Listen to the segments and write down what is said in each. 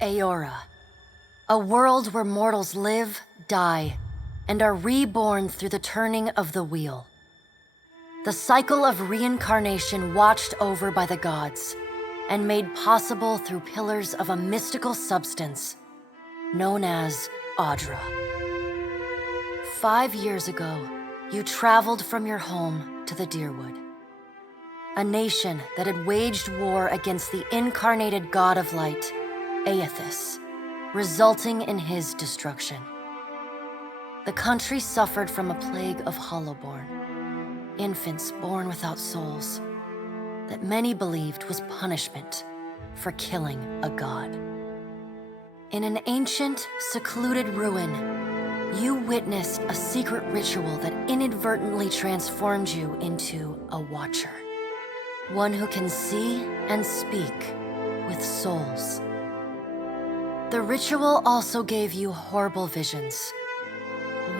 Aora, a world where mortals live, die, and are reborn through the turning of the wheel. The cycle of reincarnation watched over by the gods, and made possible through pillars of a mystical substance known as Audra. 5 years ago, you traveled from your home to the Deerwood, a nation that had waged war against the incarnated god of light, Aethys, resulting in his destruction. The country suffered from a plague of hollowborn, infants born without souls, that many believed was punishment for killing a god. In an ancient, secluded ruin, you witnessed a secret ritual that inadvertently transformed you into a watcher. One who can see and speak with souls. The ritual also gave you horrible visions,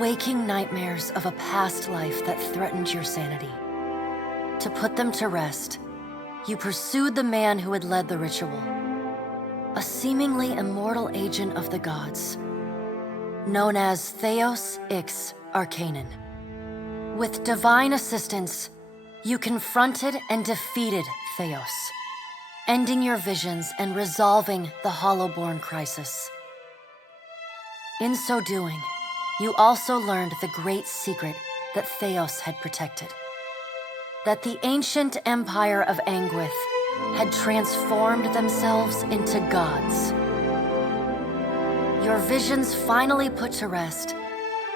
waking nightmares of a past life that threatened your sanity. To put them to rest, you pursued the man who had led the ritual, a seemingly immortal agent of the gods, known as Theos Ix Arcanon. With divine assistance, you confronted and defeated Theos, ending your visions and resolving the Hollowborn crisis. In so doing, you also learned the great secret that Theos had protected. That the ancient empire of Anguith had transformed themselves into gods. Your visions finally put to rest,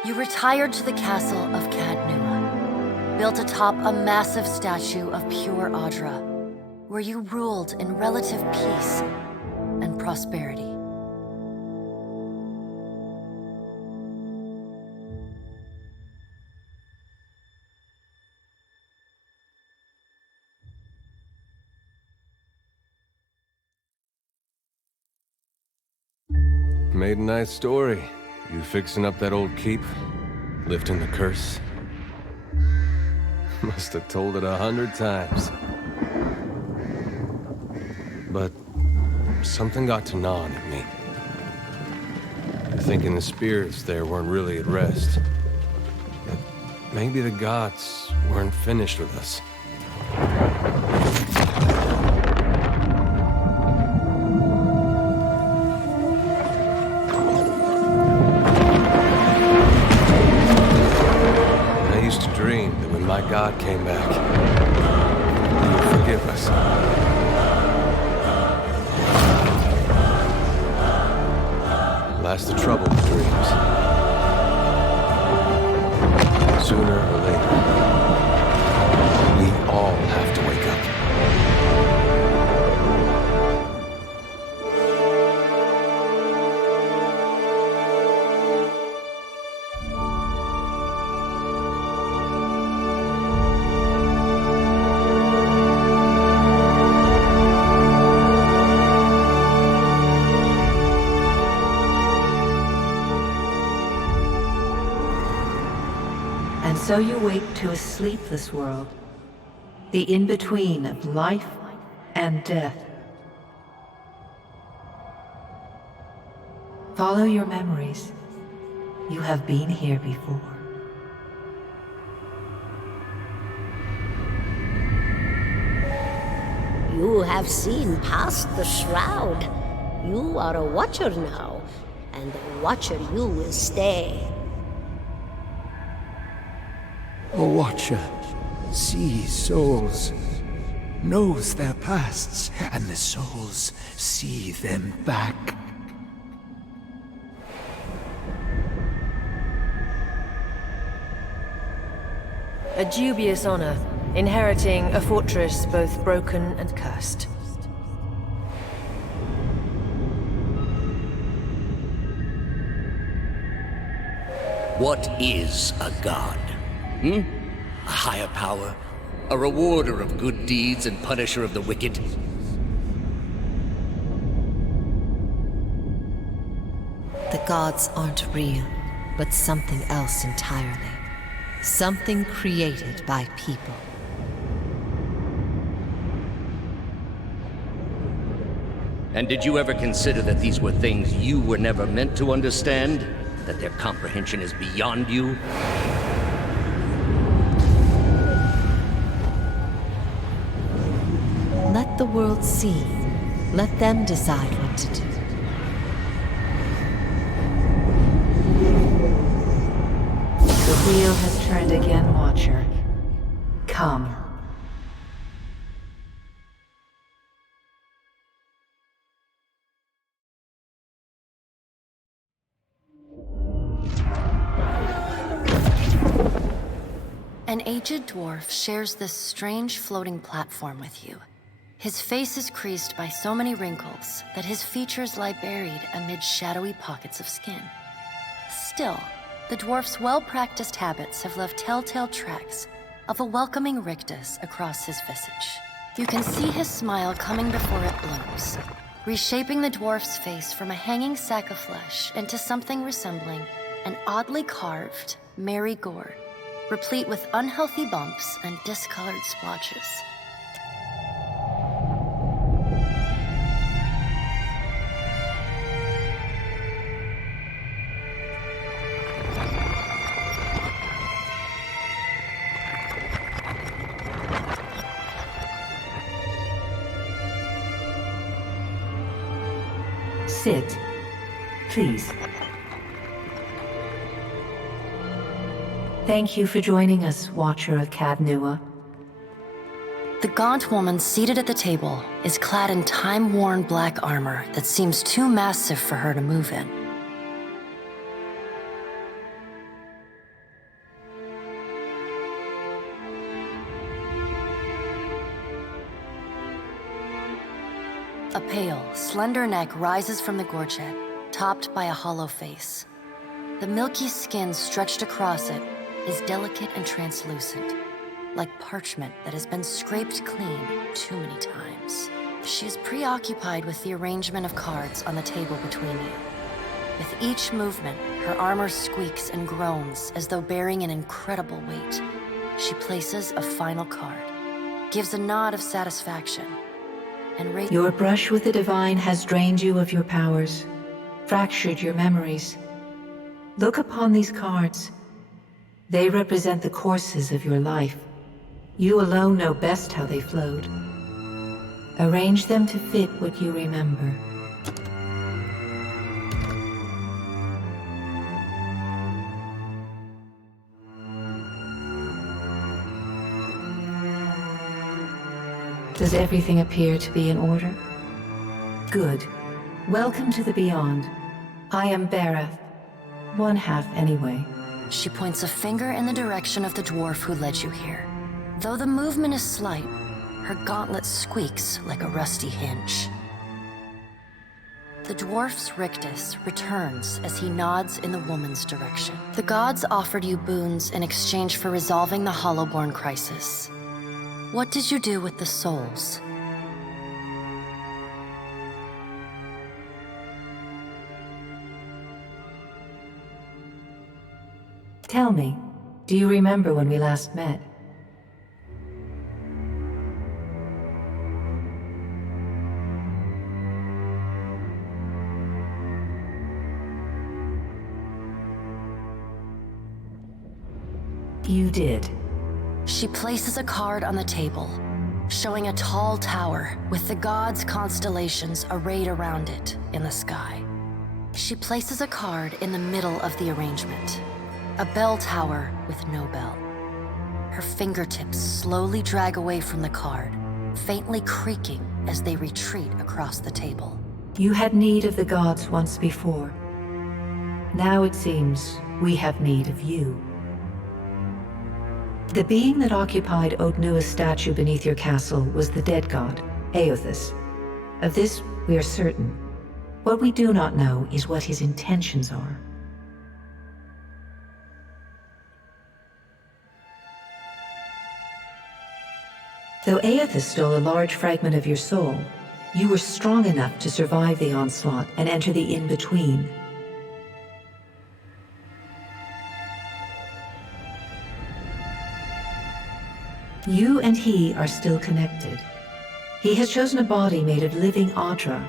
you retired to the castle of Cadnua, built atop a massive statue of pure Audra, where you ruled in relative peace and prosperity. Made a nice story. You fixing up that old keep? Lifting the curse? Must have told it 100 times. But something got to gnawing at me. Thinking the spirits there weren't really at rest. That maybe the gods weren't finished with us. My God came back. He would forgive us. Last the trouble with dreams. Sooner or later, we all have to wake up. So you wake to a sleepless world, the in-between of life and death. Follow your memories. You have been here before. You have seen past the shroud. You are a watcher now, and a watcher you will stay. A watcher sees souls, knows their pasts, and the souls see them back. A dubious honor, inheriting a fortress both broken and cursed. What is a god? A higher power? A rewarder of good deeds and punisher of the wicked? The gods aren't real, but something else entirely. Something created by people. And did you ever consider that these were things you were never meant to understand? That their comprehension is beyond you? Let the world see. Let them decide what to do. The wheel has turned again, Watcher. Come. An aged dwarf shares this strange floating platform with you. His face is creased by so many wrinkles that his features lie buried amid shadowy pockets of skin. Still, the dwarf's well-practiced habits have left telltale tracks of a welcoming rictus across his visage. You can see his smile coming before it blooms, reshaping the dwarf's face from a hanging sack of flesh into something resembling an oddly carved, merry gourd, replete with unhealthy bumps and discolored splotches. Sit, please. Thank you for joining us, Watcher of Cadnua. The gaunt woman seated at the table is clad in time-worn black armor that seems too massive for her to move in. A pale, slender neck rises from the gorget, topped by a hollow face. The milky skin stretched across it is delicate and translucent, like parchment that has been scraped clean too many times. She is preoccupied with the arrangement of cards on the table between you. With each movement, her armor squeaks and groans as though bearing an incredible weight. She places a final card, gives a nod of satisfaction, and Your brush with the divine has drained you of your powers, fractured your memories. Look upon these cards. They represent the courses of your life. You alone know best how they flowed. Arrange them to fit what you remember. Does everything appear to be in order? Good. Welcome to the Beyond. I am Berath. One half, anyway. She points a finger in the direction of the dwarf who led you here. Though the movement is slight, her gauntlet squeaks like a rusty hinge. The dwarf's rictus returns as he nods in the woman's direction. The gods offered you boons in exchange for resolving the Hollowborn crisis. What did you do with the souls? Tell me, do you remember when we last met? You did. She places a card on the table, showing a tall tower with the gods' constellations arrayed around it in the sky. She places a card in the middle of the arrangement, a bell tower with no bell. Her fingertips slowly drag away from the card, faintly creaking as they retreat across the table. You had need of the gods once before. Now it seems we have need of you. The being that occupied Ognua's statue beneath your castle was the dead god, Eothas. Of this we are certain. What we do not know is what his intentions are. Though Eothas stole a large fragment of your soul, you were strong enough to survive the onslaught and enter the in-between. You and he are still connected. He has chosen a body made of living Adra,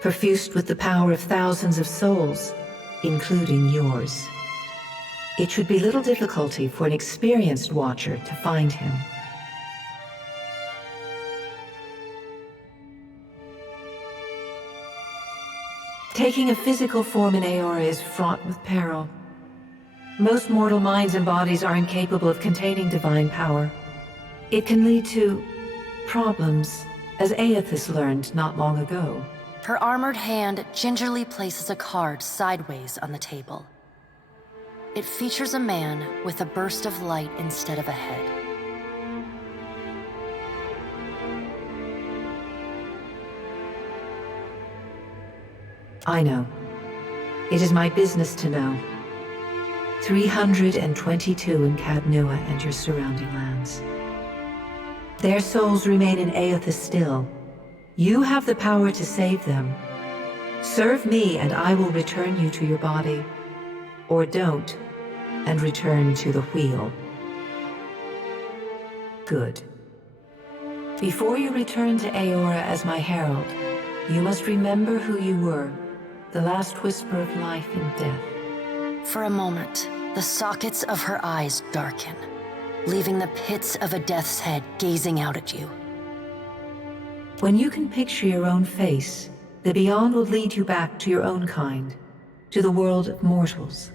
perfused with the power of thousands of souls, including yours. It should be little difficulty for an experienced watcher to find him. Taking a physical form in Aora is fraught with peril. Most mortal minds and bodies are incapable of containing divine power. It can lead to problems, as Aethys learned not long ago. Her armored hand gingerly places a card sideways on the table. It features a man with a burst of light instead of a head. I know. It is my business to know. 322 in Cadnua and your surrounding lands. Their souls remain in Aethys still. You have the power to save them. Serve me and I will return you to your body. Or don't, and return to the wheel. Good. Before you return to Aora as my herald, you must remember who you were, the last whisper of life and death. For a moment, the sockets of her eyes darken, leaving the pits of a death's head gazing out at you. When you can picture your own face, the beyond will lead you back to your own kind, to the world of mortals.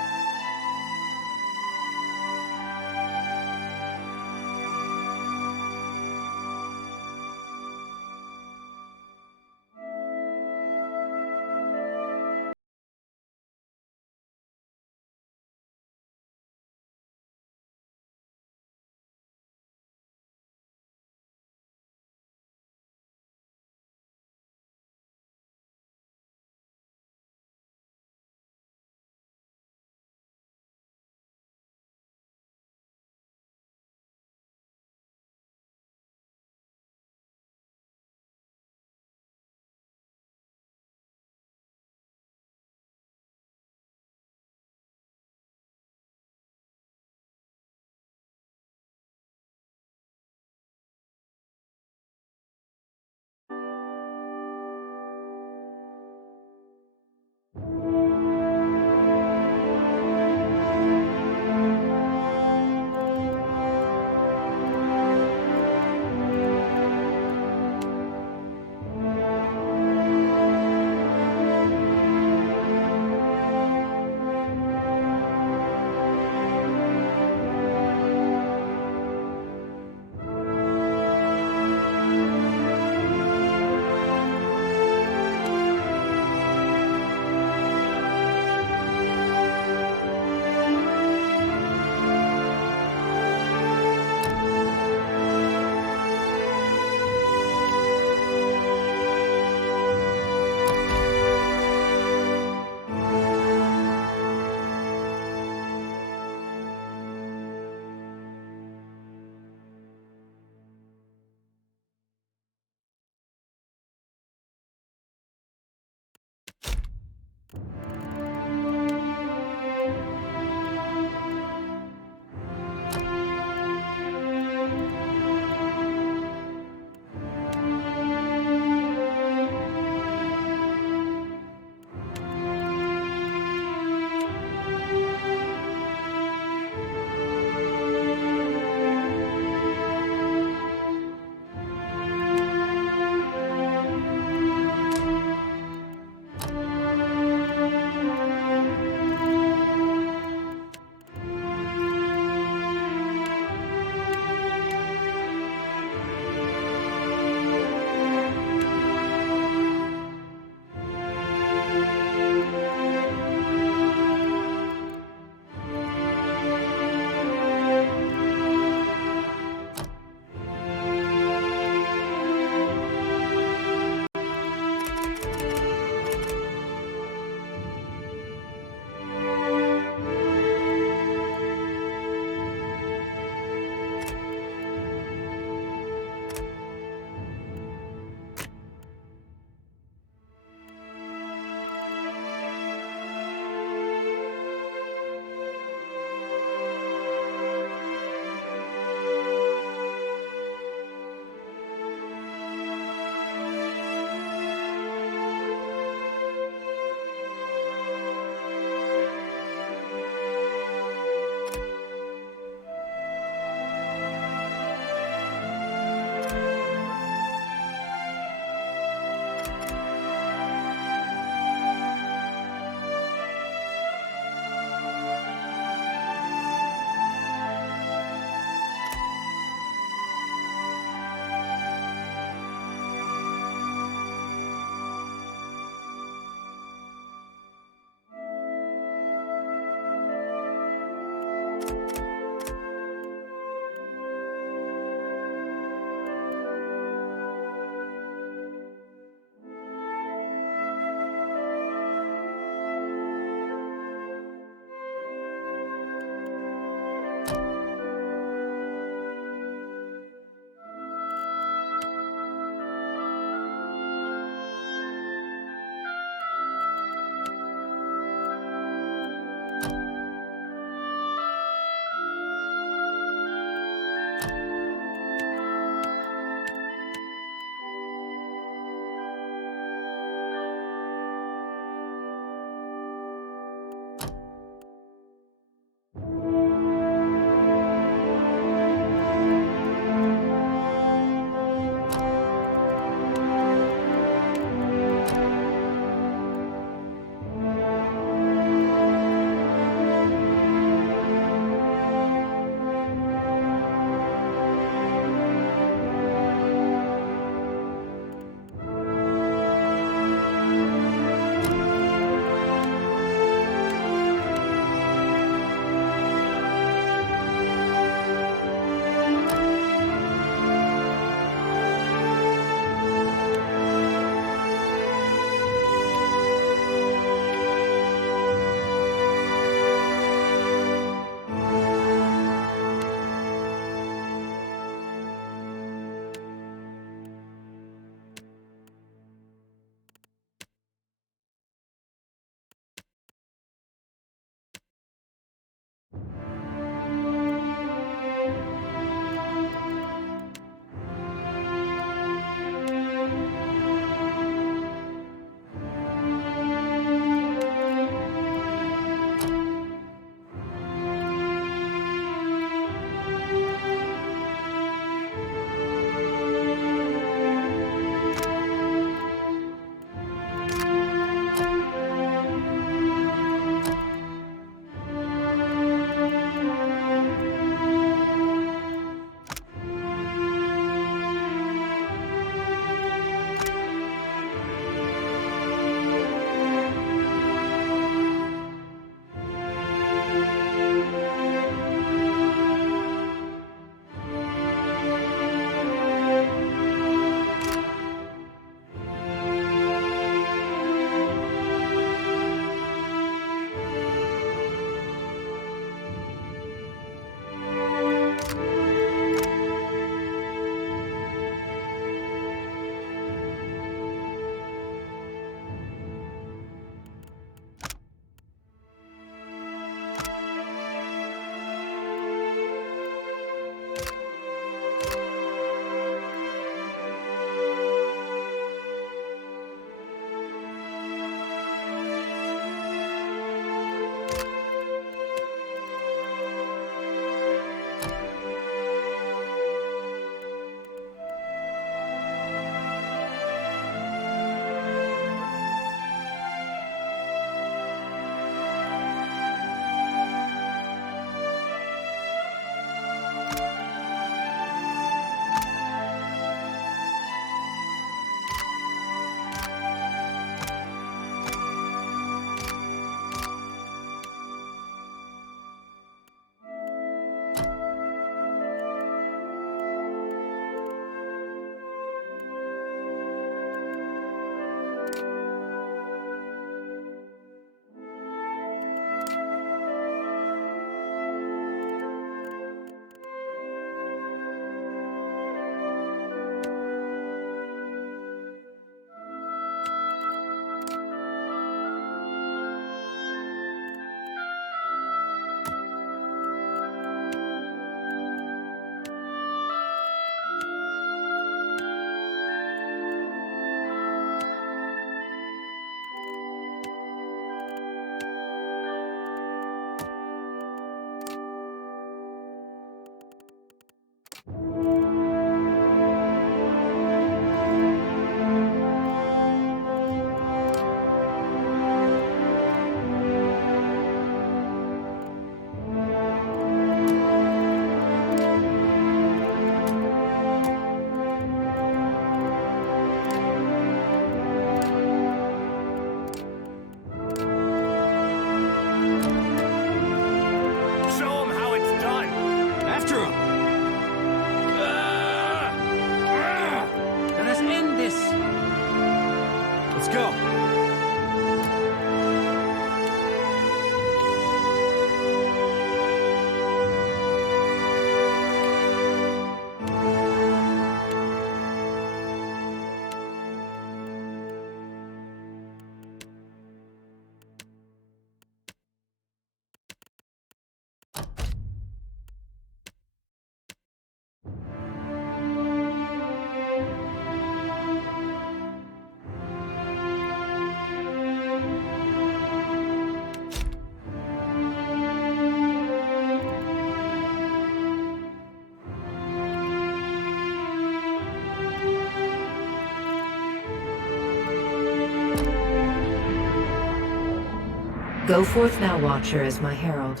Go forth now, Watcher, as my herald.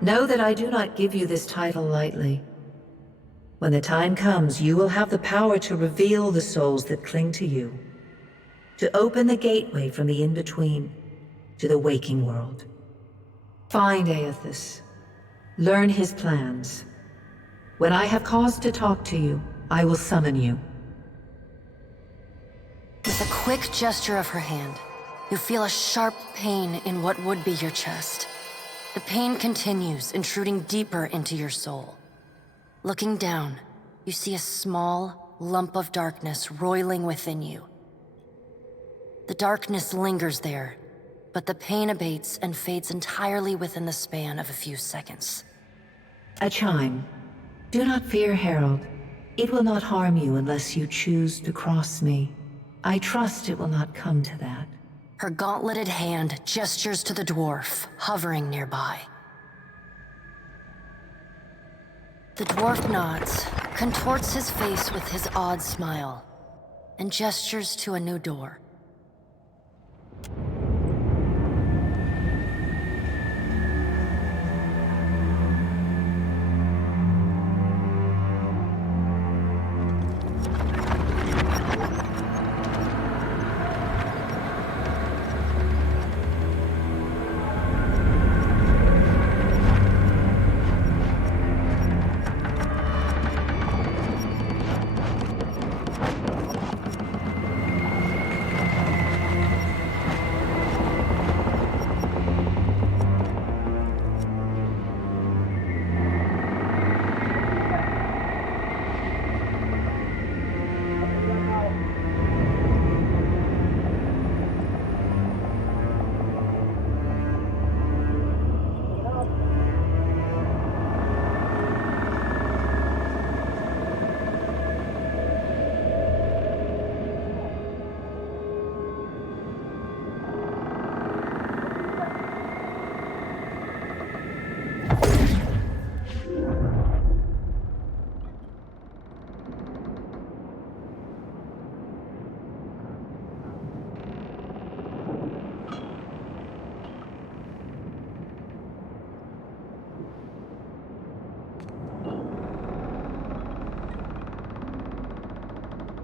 Know that I do not give you this title lightly. When the time comes, you will have the power to reveal the souls that cling to you, to open the gateway from the in-between to the waking world. Find Aethys. Learn his plans. When I have cause to talk to you, I will summon you. With a quick gesture of her hand, you feel a sharp pain in what would be your chest. The pain continues, intruding deeper into your soul. Looking down, you see a small lump of darkness roiling within you. The darkness lingers there, but the pain abates and fades entirely within the span of a few seconds. A chime. Do not fear, Herald. It will not harm you unless you choose to cross me. I trust it will not come to that. Her gauntleted hand gestures to the dwarf, hovering nearby. The dwarf nods, contorts his face with his odd smile, and gestures to a new door.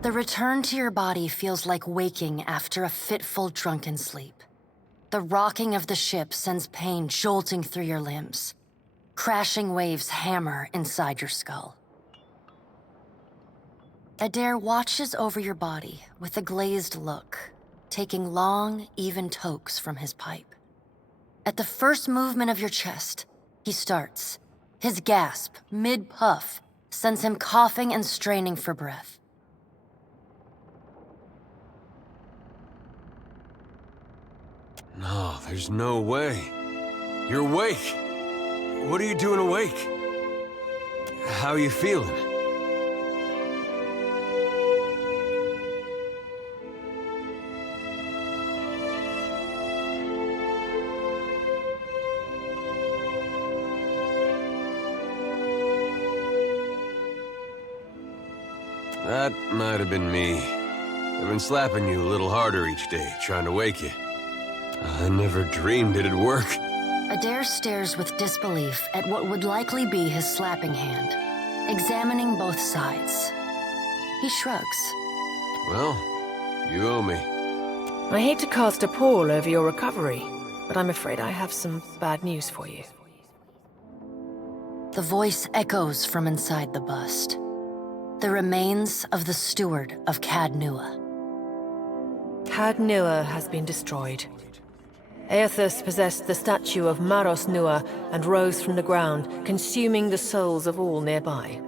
The return to your body feels like waking after a fitful drunken sleep. The rocking of the ship sends pain jolting through your limbs. Crashing waves hammer inside your skull. Adair watches over your body with a glazed look, taking long, even tokes from his pipe. At the first movement of your chest, he starts. His gasp, mid-puff, sends him coughing and straining for breath. No, there's no way. You're awake. What are you doing awake? How are you feeling? That might have been me. I've been slapping you a little harder each day, trying to wake you. I never dreamed it'd work. Adair stares with disbelief at what would likely be his slapping hand, examining both sides. He shrugs. Well, you owe me. I hate to cast a pall over your recovery, but I'm afraid I have some bad news for you. The voice echoes from inside the bust. The remains of the steward of Cad Nua. Cad Nua has been destroyed. Aethys possessed the statue of Maros Nua and rose from the ground, consuming the souls of all nearby.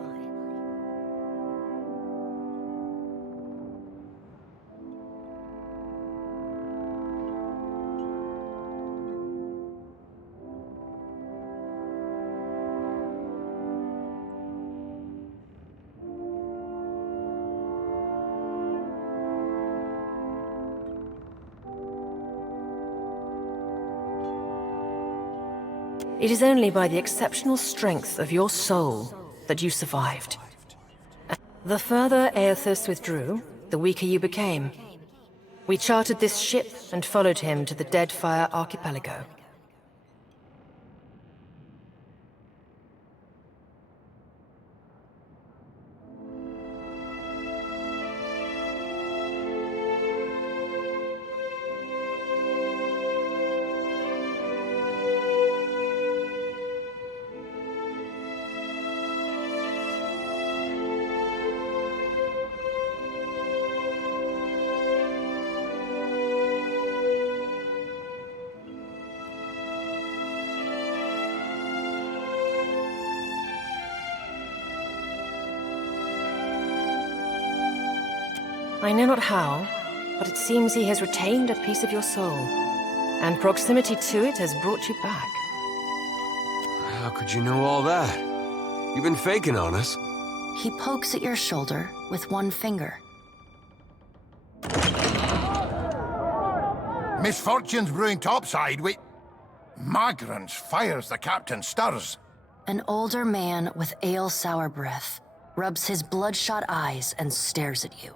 It is only by the exceptional strength of your soul that you survived. The further Aethys withdrew, the weaker you became. We chartered this ship and followed him to the Deadfire archipelago. I know not how, but it seems he has retained a piece of your soul, and proximity to it has brought you back. How could you know all that? You've been faking on us. He pokes at your shoulder with one finger. Misfortune's brewing topside. Magrants fires the captain stirs. An older man with ale-sour breath rubs his bloodshot eyes and stares at you.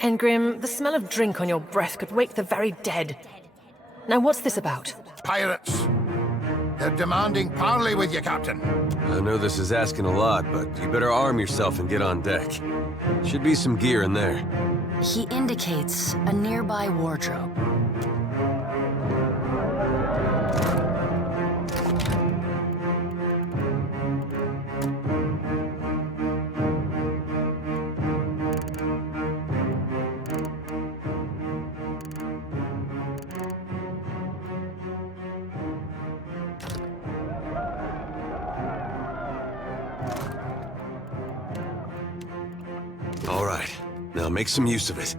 Engrim, the smell of drink on your breath could wake the very dead. Now what's this about? Pirates. They're demanding parley with you, Captain. I know this is asking a lot, but you better arm yourself and get on deck. Should be some gear in there. He indicates a nearby wardrobe. All right, now make some use of it.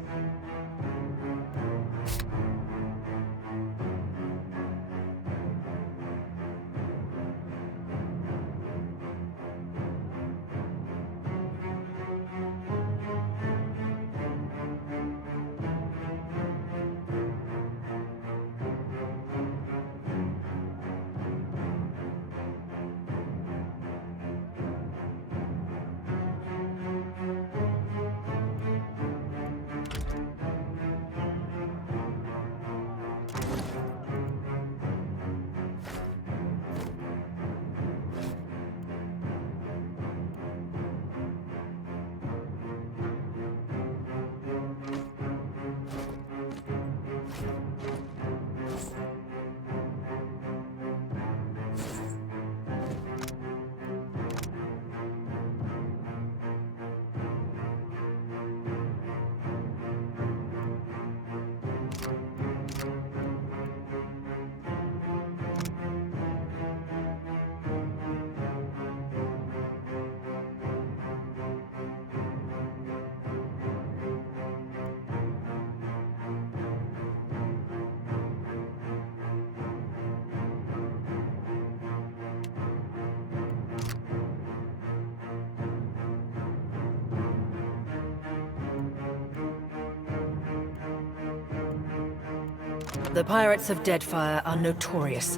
The pirates of Deadfire are notorious.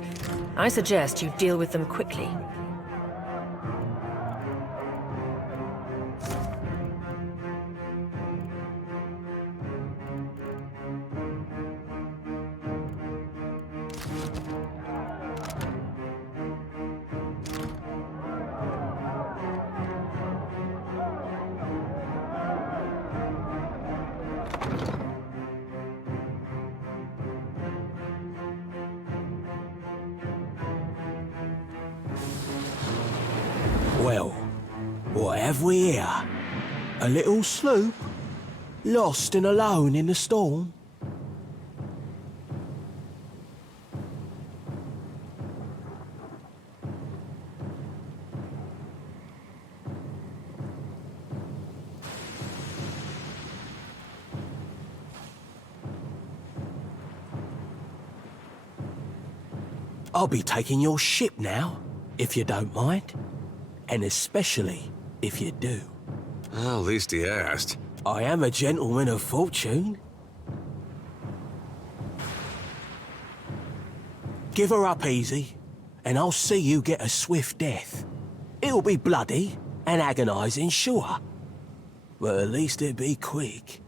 I suggest you deal with them quickly. Well, what have we here? A little sloop? Lost and alone in the storm? I'll be taking your ship now, if you don't mind. And especially if you do. Well, at least he asked. I am a gentleman of fortune. Give her up easy, and I'll see you get a swift death. It'll be bloody and agonizing, sure. But at least it'll be quick.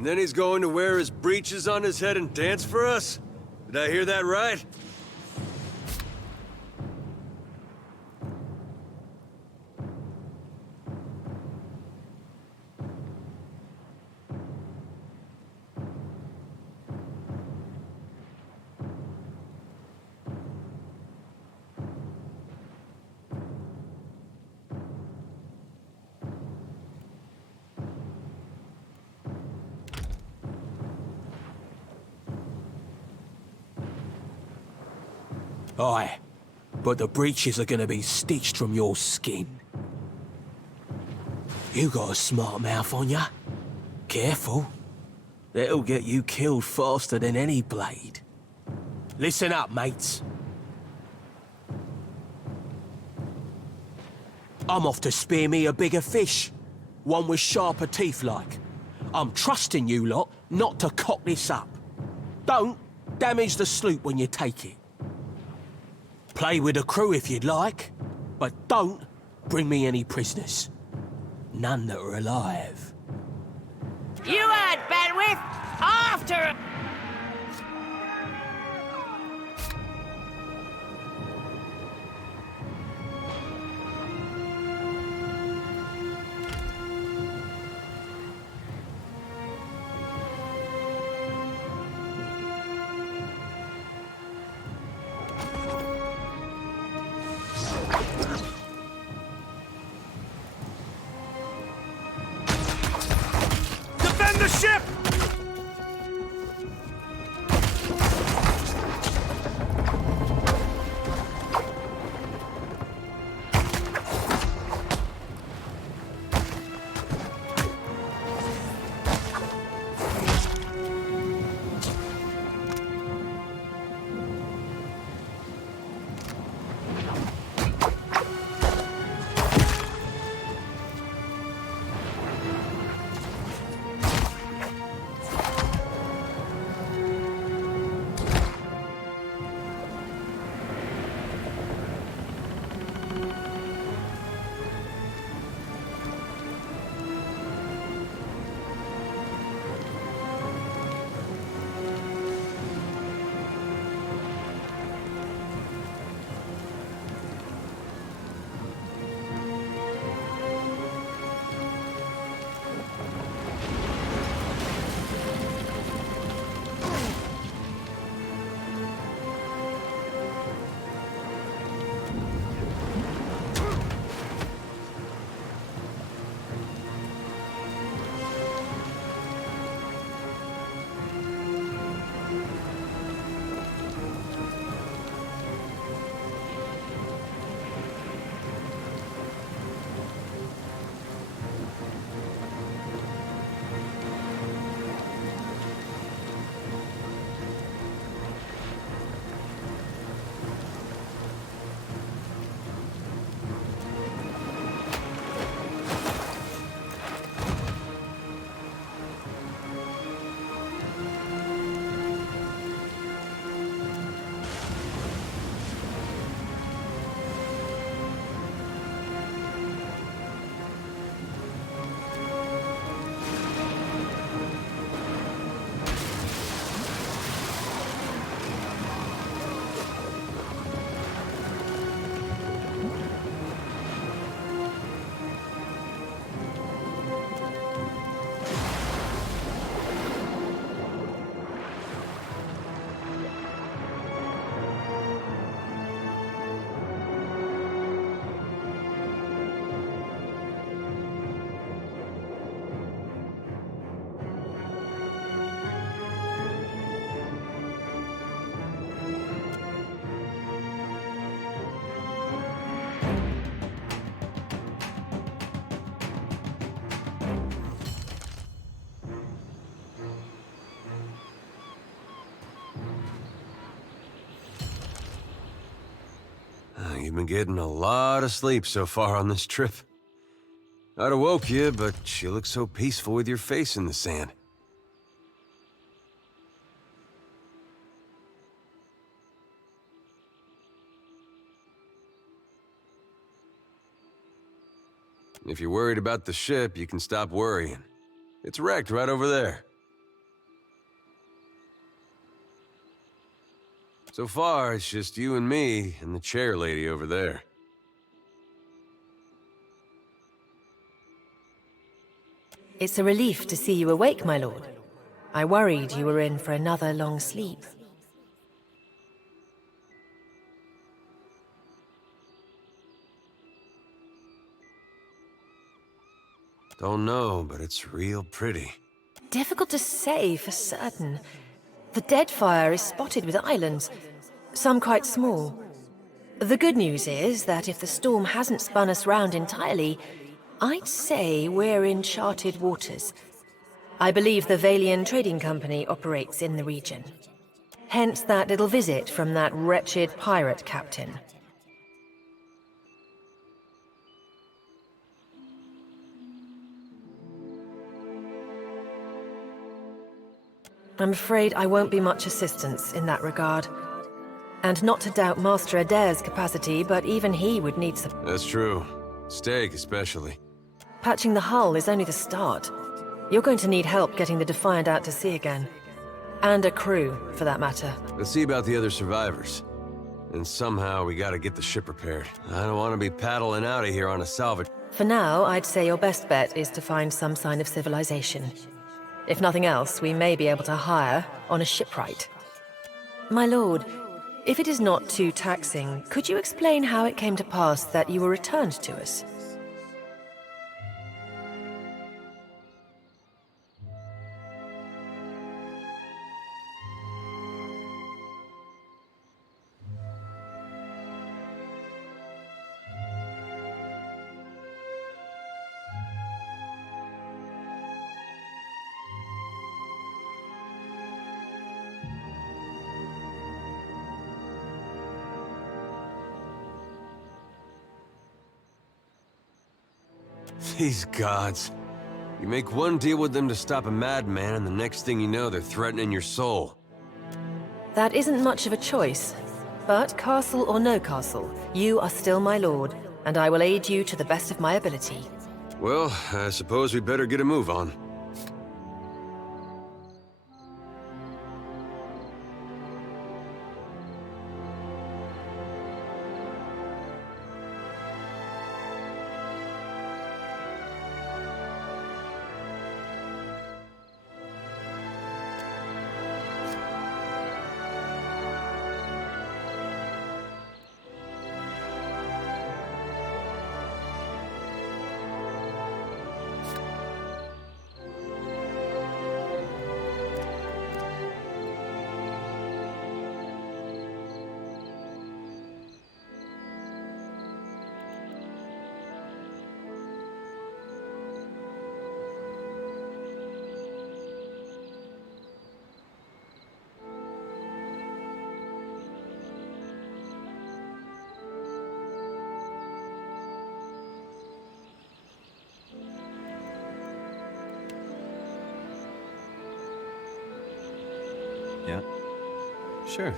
And then he's going to wear his breeches on his head and dance for us? Did I hear that right? Aye, but the breeches are gonna be stitched from your skin. You got a smart mouth on ya. Careful. That'll get you killed faster than any blade. Listen up, mates. I'm off to spear me a bigger fish. One with sharper teeth like. I'm trusting you lot not to cock this up. Don't damage the sloop when you take it. Play with the crew if you'd like, but don't bring me any prisoners. None that are alive. You heard bandwidth! After... Defend the ship! You've been getting a lot of sleep so far on this trip. I'd have woke you, but you look so peaceful with your face in the sand. If you're worried about the ship, you can stop worrying. It's wrecked right over there. So far, it's just you and me and the chair lady over there. It's a relief to see you awake, my lord. I worried you were in for another long sleep. Don't know, but it's real pretty. Difficult to say for certain. The Deadfire is spotted with islands, some quite small. The good news is that if the storm hasn't spun us round entirely, I'd say we're in charted waters. I believe the Valian Trading Company operates in the region. Hence that little visit from that wretched pirate captain. I'm afraid I won't be much assistance in that regard. And not to doubt Master Adair's capacity, but even he would need some... That's true. Steak, especially. Patching the hull is only the start. You're going to need help getting the Defiant out to sea again. And a crew, for that matter. Let's see about the other survivors. And somehow we gotta get the ship repaired. I don't want to be paddling out of here on a salvage. For now, I'd say your best bet is to find some sign of civilization. If nothing else, we may be able to hire on a shipwright. My lord, if it is not too taxing, could you explain how it came to pass that you were returned to us? These gods. You make one deal with them to stop a madman, and the next thing you know, they're threatening your soul. That isn't much of a choice. But castle or no castle, you are still my lord, and I will aid you to the best of my ability. Well, I suppose we better get a move on. Yeah. Sure.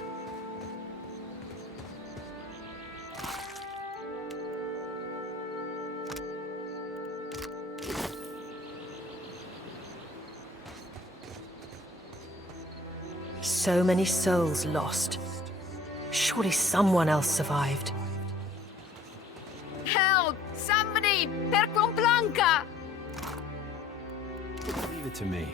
So many souls lost. Surely someone else survived. Help! Somebody! Per complanca! Leave it to me.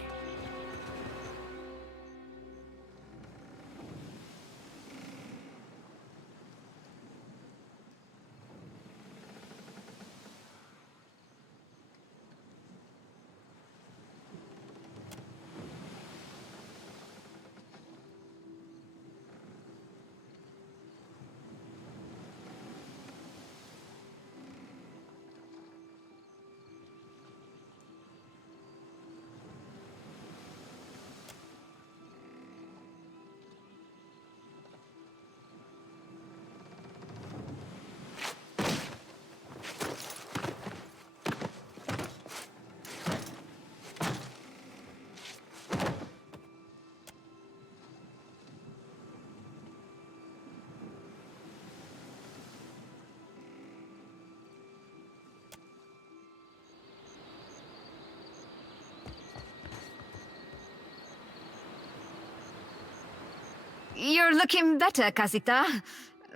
You're looking better, Casita.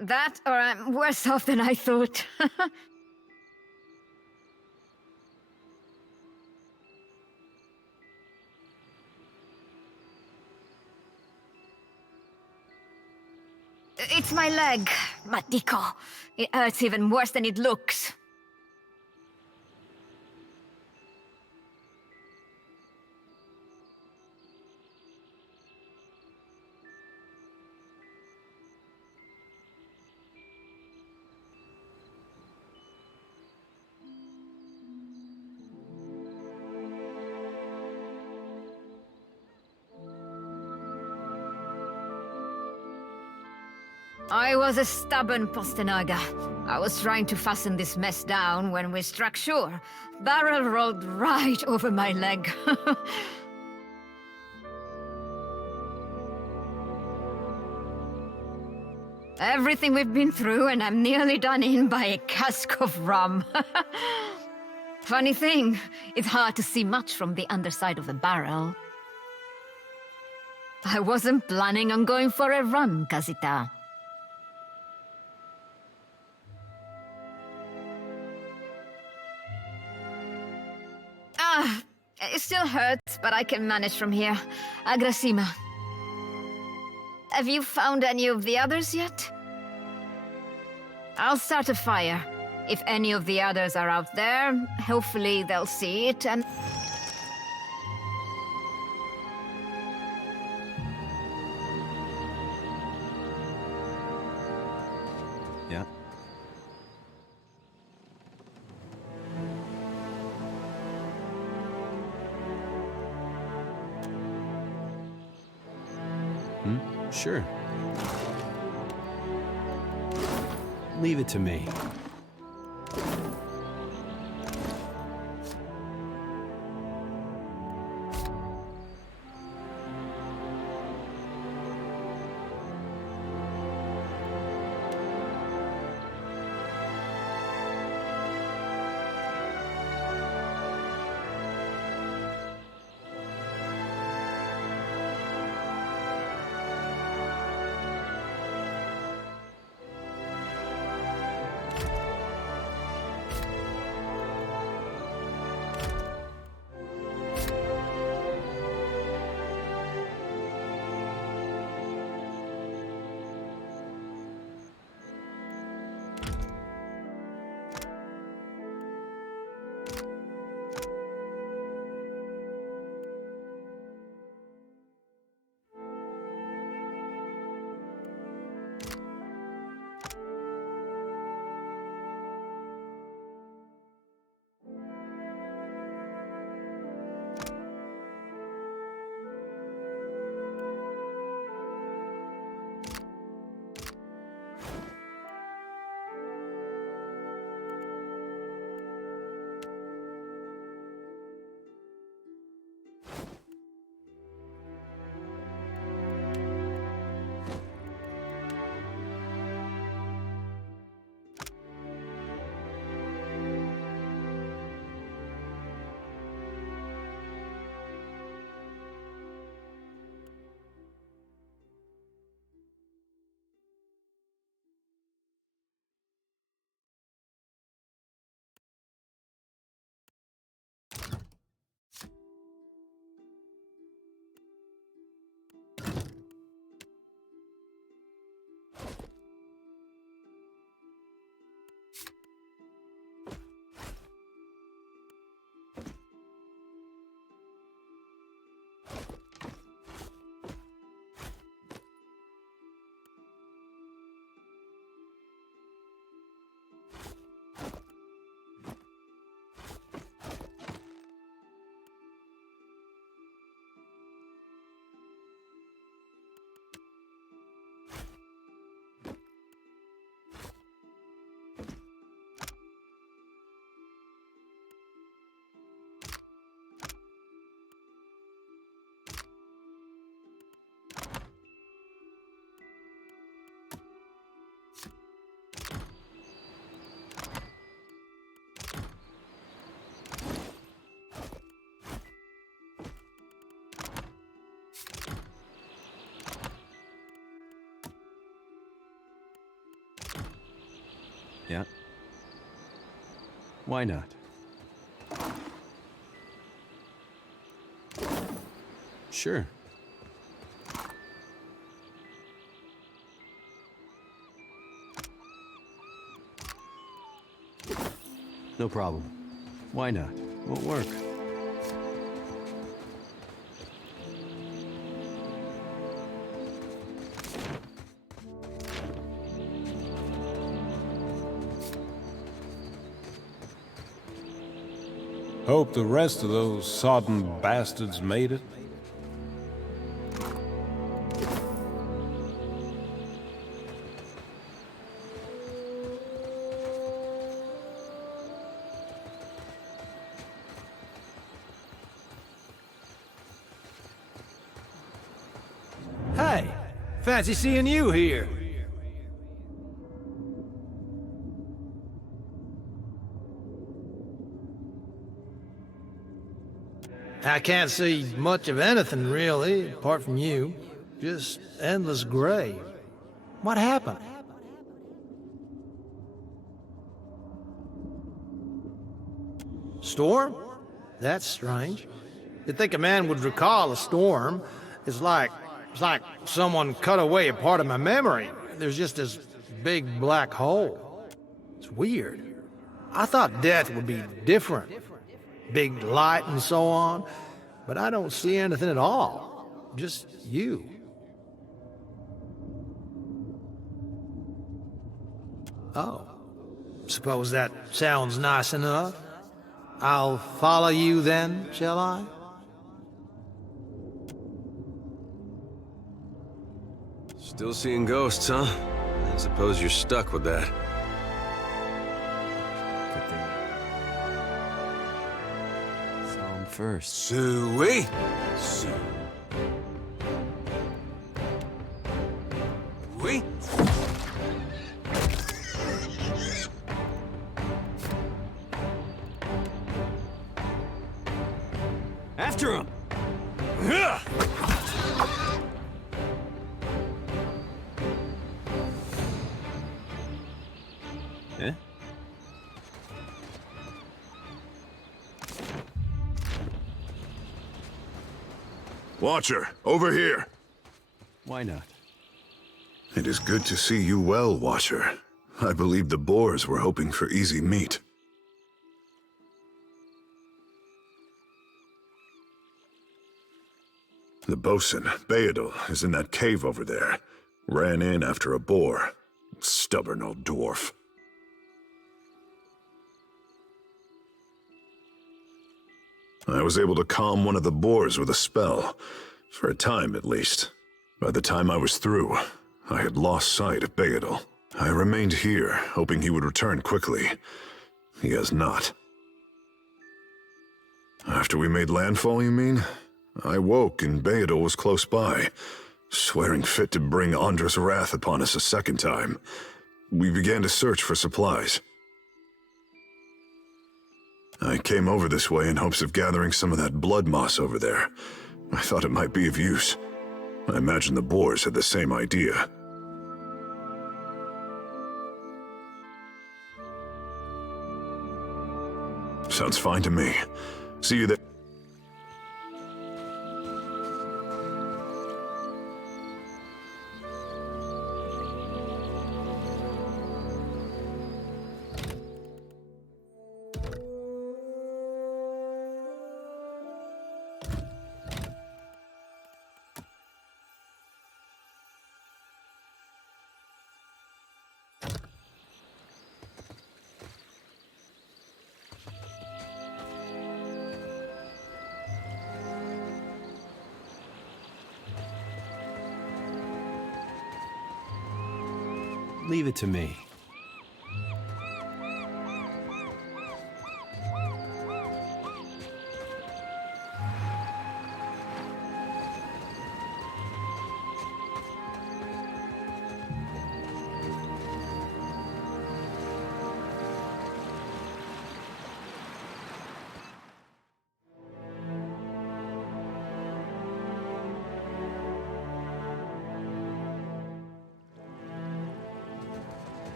That, or I'm worse off than I thought. It's my leg, Matico. It hurts even worse than it looks. I was a stubborn Postanaga. I was trying to fasten this mess down when we struck shore. Barrel rolled right over my leg. Everything we've been through, and I'm nearly done in by a cask of rum. Funny thing, it's hard to see much from the underside of the barrel. I wasn't planning on going for a run, Casita. It still hurts, but I can manage from here. Agrasima. Have you found any of the others yet? I'll start a fire. If any of the others are out there, hopefully they'll see it and... Yeah. Sure. Leave it to me. Yeah. Why not? Sure. No problem. Why not? Won't work. Hope the rest of those sodden bastards made it. Hey, fancy seeing you here. I can't see much of anything, really, apart from you. Just endless gray. What happened? Storm? That's strange. You'd think a man would recall a storm. It's like someone cut away a part of my memory. There's just this big black hole. It's weird. I thought death would be different. Big light and so on. But I don't see anything at all. Just you. Oh. Suppose that sounds nice enough. I'll follow you then, shall I? Still seeing ghosts, huh? I suppose you're stuck with that. Psalm first. Suey! We? After him! Eh? Watcher, over here. Why not? It is good to see you well, Watcher. I believe the boars were hoping for easy meat. The bosun, Beadle, is in that cave over there. Ran in after a boar. Stubborn old dwarf. I was able to calm one of the boars with a spell. For a time, at least. By the time I was through, I had lost sight of Beadle. I remained here, hoping he would return quickly. He has not. After we made landfall, you mean? I woke and Beadle was close by, swearing fit to bring Andra's wrath upon us a second time. We began to search for supplies. I came over this way in hopes of gathering some of that blood moss over there. I thought it might be of use. I imagine the boars had the same idea. Sounds fine to me. See you there. Leave it to me.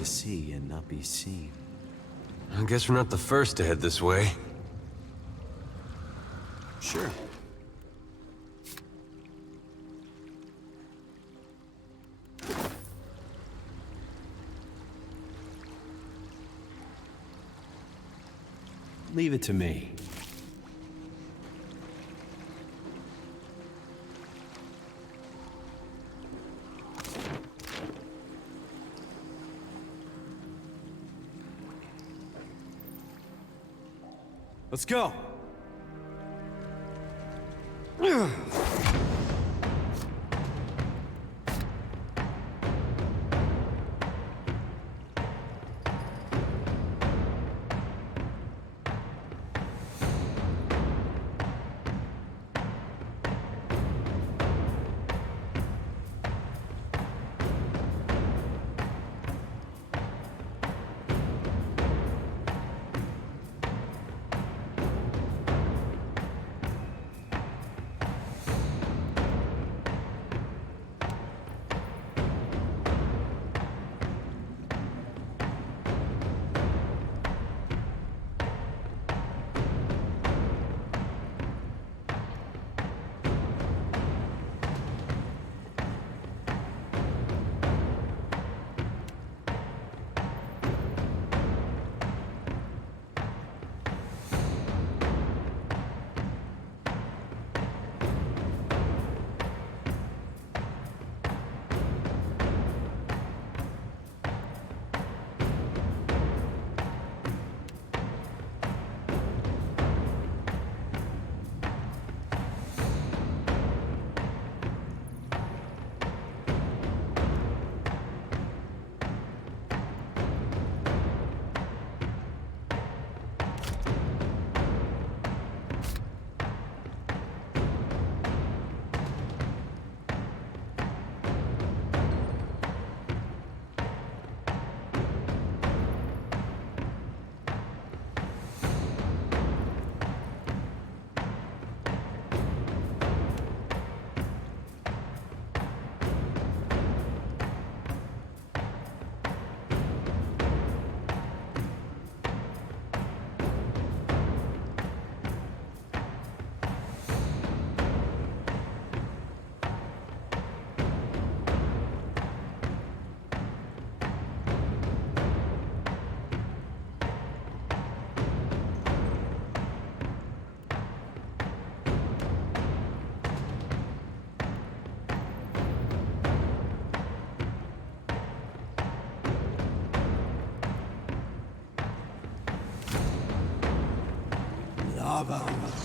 to see and not be seen. I guess we're not the first to head this way. Sure. Leave it to me. Let's go!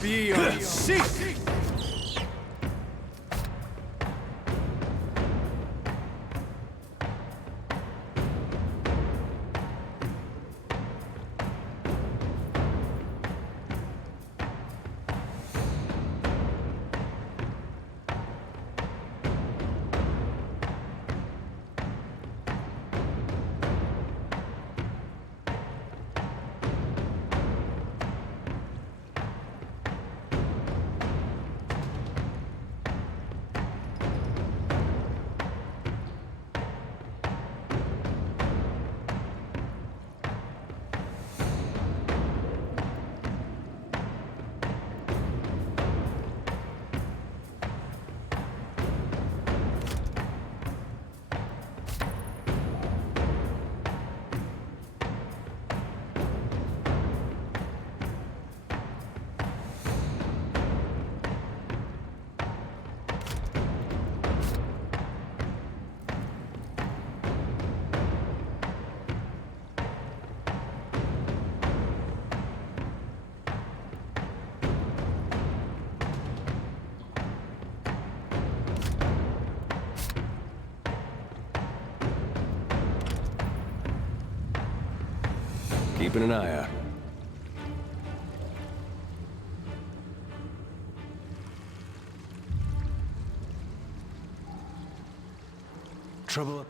Be unseat! Keeping an eye out. Trouble up.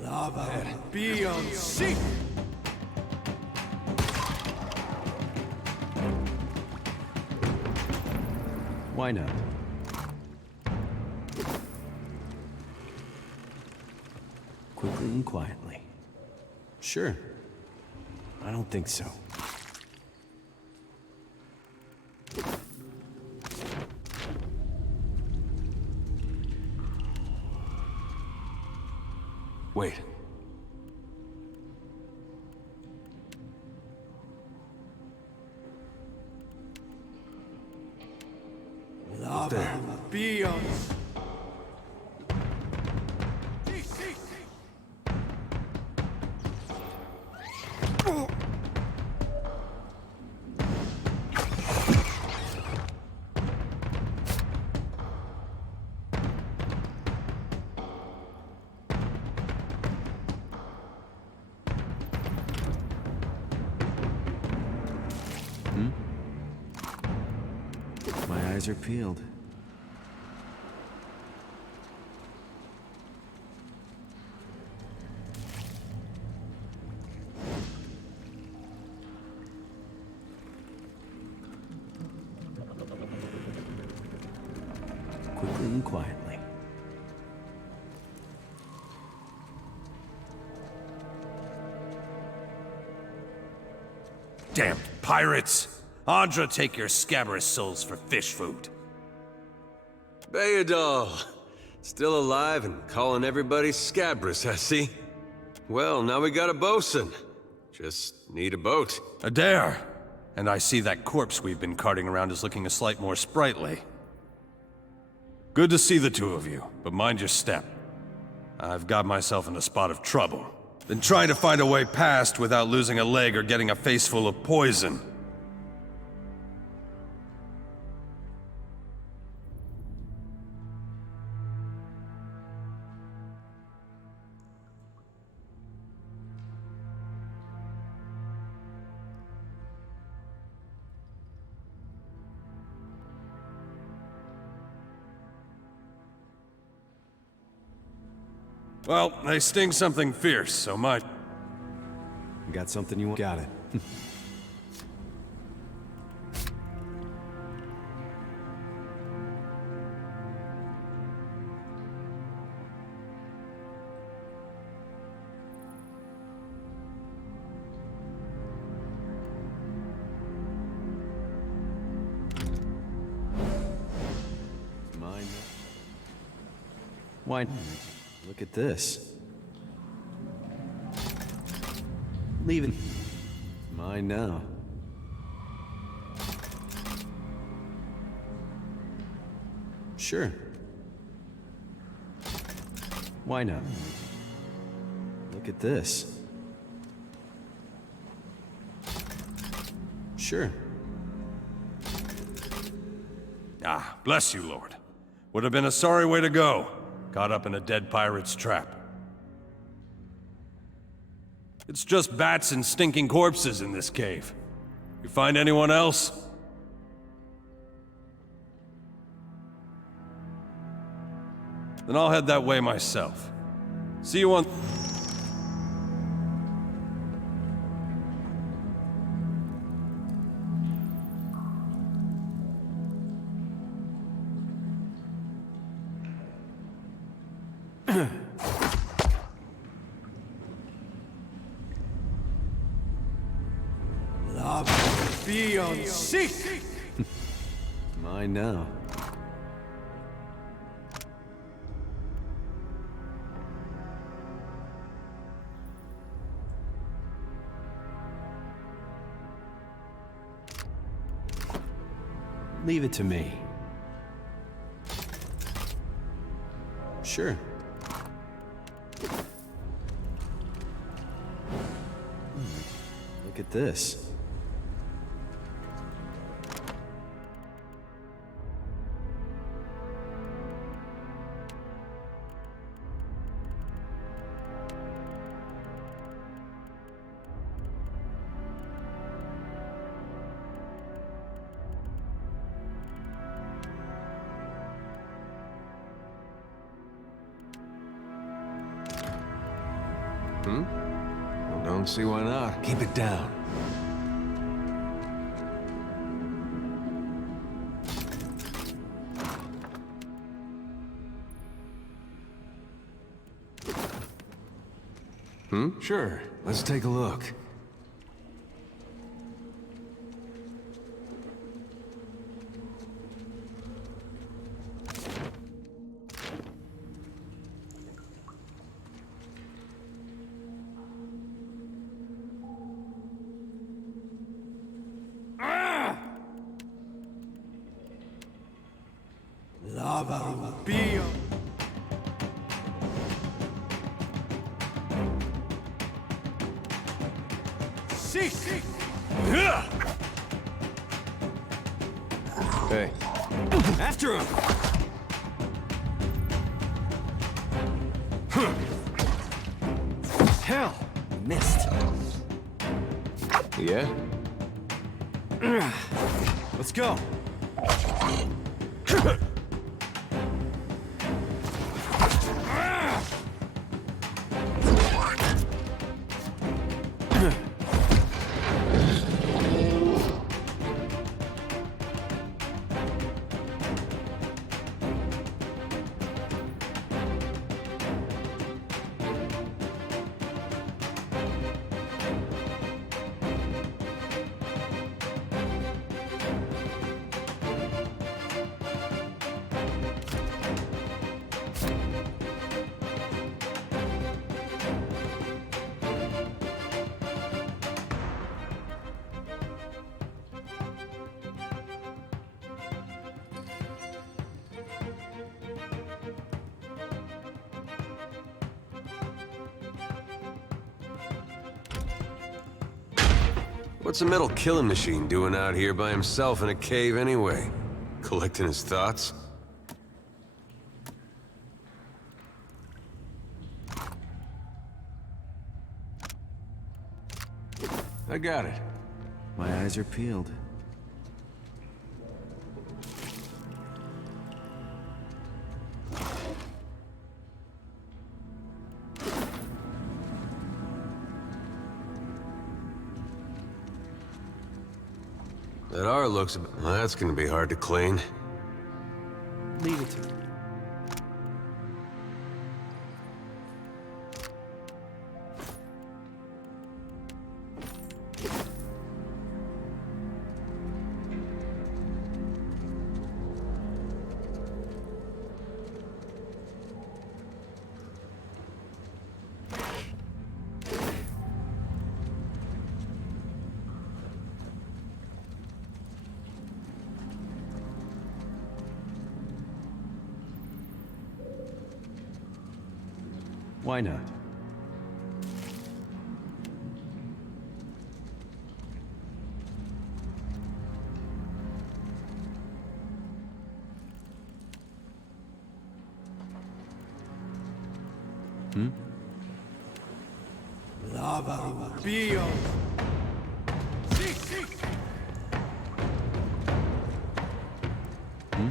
Lava be unseat! Why not? Quickly and quietly. Sure. I don't think so. Wait. Lava beyond. My eyes are peeled. Quickly and quietly. Damn pirates! Andra, take your scabrous souls for fish food. Bayadol. Still alive and calling everybody scabrous, I see. Well, now we got a bosun. Just need a boat. Adair! And I see that corpse we've been carting around is looking a slight more sprightly. Good to see the two of you, but mind your step. I've got myself in a spot of trouble. Been trying to find a way past without losing a leg or getting a face full of poison. Well, they sting something fierce, so might. Got something you want? Got it. Mine. Why? Look at this. Leave it. Mine now. Sure. Why not? Look at this. Sure. Ah, bless you, Lord. Would have been a sorry way to go. Caught up in a dead pirate's trap. It's just bats and stinking corpses in this cave. You find anyone else? Then I'll head that way myself. See you on... Beyond sea. Mine now. Leave it to me. Sure. Look at this. Well, don't see why not. Keep it down. Sure, let's take a look. Lava Pio. Sic. Hey. After him. Hell, missed. Yeah? Let's go. What's a metal killing machine doing out here by himself in a cave anyway? Collecting his thoughts? I got it. My eyes are peeled. That R looks... Well, that's gonna be hard to clean. Leave it to me. Why not? Lava Pio.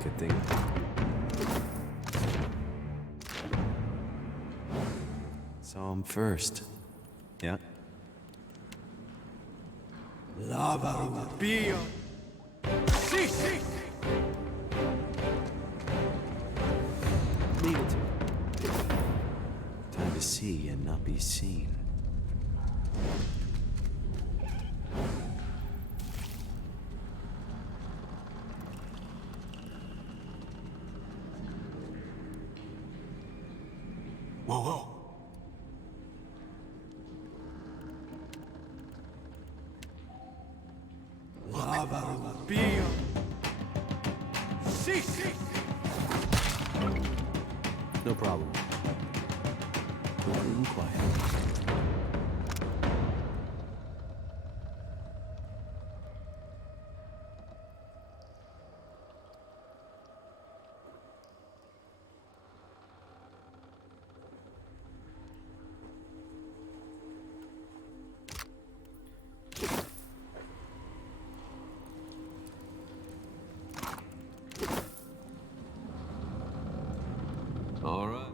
Good thing. Saw him first. Yeah. Lava Pio. Leave it to me. Time to see and not be seen. Whoa. Lava Pio. No problem. Cool and quiet. All right.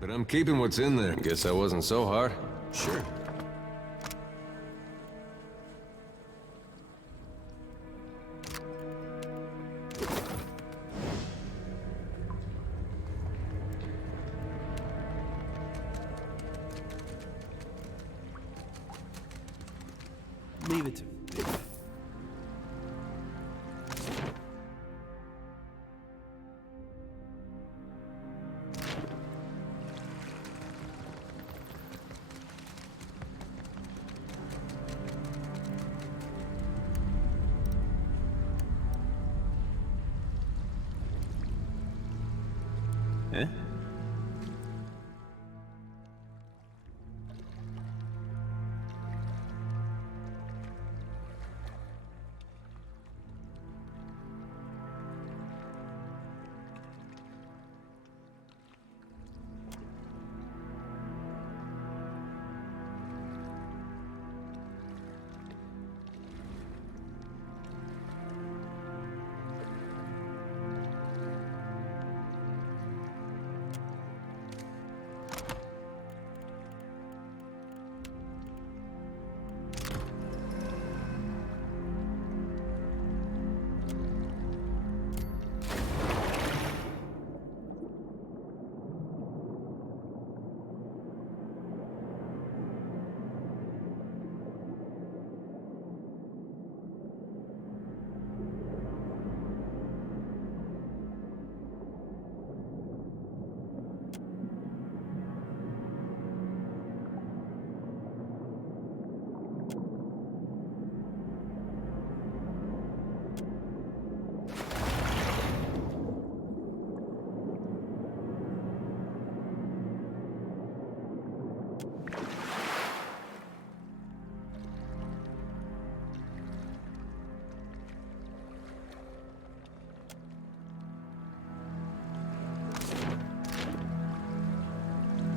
But I'm keeping what's in there. Guess that wasn't so hard. Sure. Leave it to me. Eh?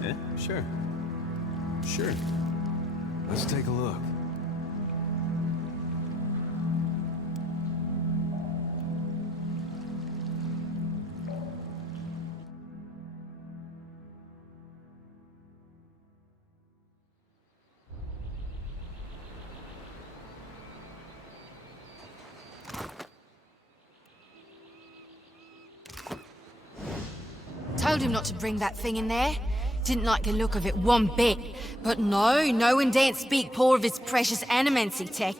Yeah, sure. Sure. Let's take a look. Told him not to bring that thing in there. Didn't like the look of it one bit. But no one daren't speak poor of his precious animancy tech.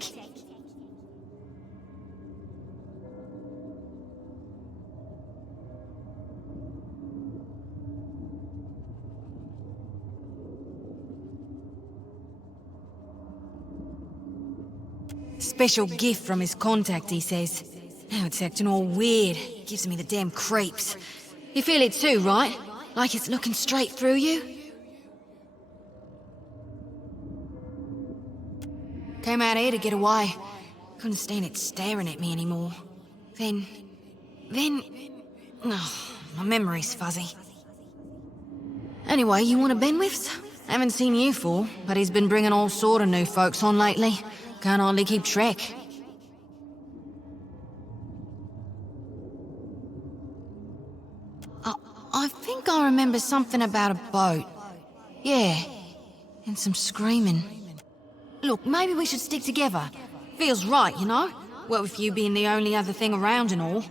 Special gift from his contact, he says. Now it's acting all weird. Gives me the damn creeps. You feel it too, right? Like it's looking straight through you? Came out here to get away. Couldn't stand it staring at me anymore. Then... Oh, my memory's fuzzy. Anyway, you want a Benwifts? Haven't seen you for, but he's been bringing all sort of new folks on lately. Can't hardly keep track. I think I remember something about a boat. Yeah, and some screaming. Look, maybe we should stick together. Feels right, you know? Well, with you being the only other thing around and all.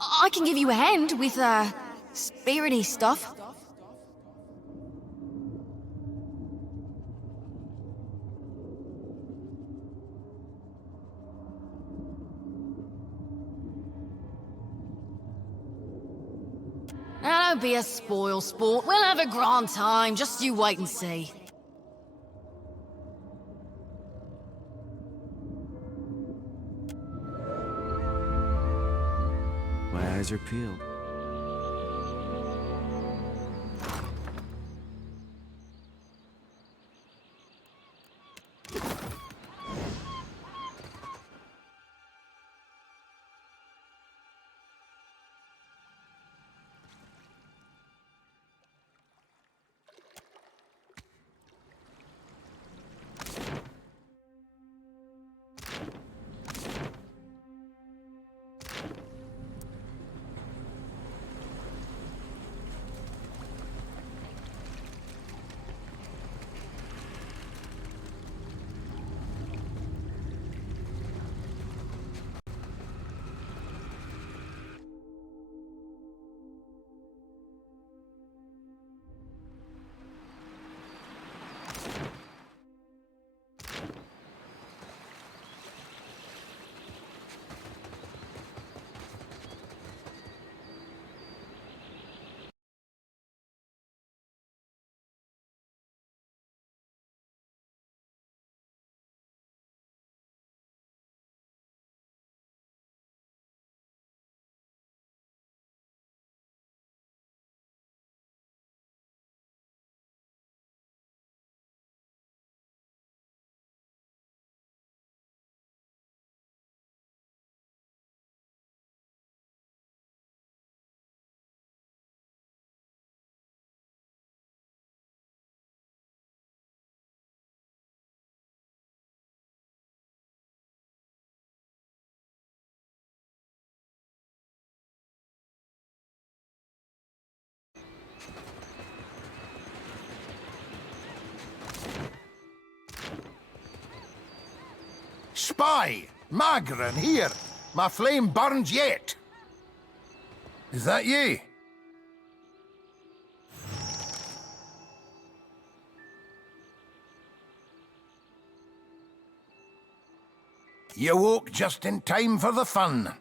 I can give you a hand with, spirity stuff. Now, don't be a spoil sport. We'll have a grand time. Just you wait and see. My eyes are peeled. Spy! Magran, here! My flame burns yet! Is that ye? You woke just in time for the fun.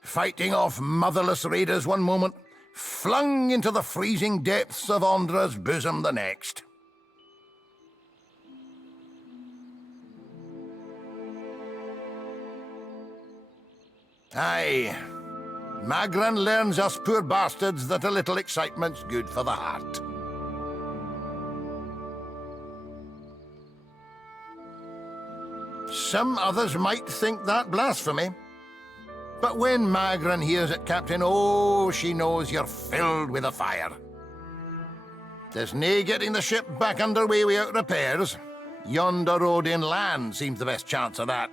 Fighting off motherless raiders one moment, flung into the freezing depths of Ondra's bosom the next. Aye. Magran learns us poor bastards that a little excitement's good for the heart. Some others might think that blasphemy. But when Magran hears it, Captain, oh, she knows you're filled with a fire. There's nae getting the ship back underway without repairs. Yonder road inland seems the best chance of that.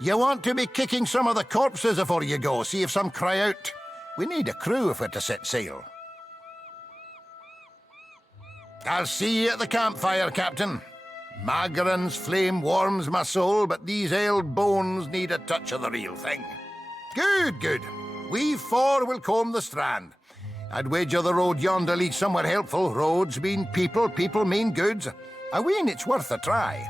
You want to be kicking some of the corpses afore you go, see if some cry out. We need a crew if we're to set sail. I'll see you at the campfire, Captain. Magran's flame warms my soul, but these ailed bones need a touch of the real thing. Good, good. We four will comb the strand. I'd wager the road yonder leads somewhere helpful. Roads mean people, people mean goods. I ween it's worth a try.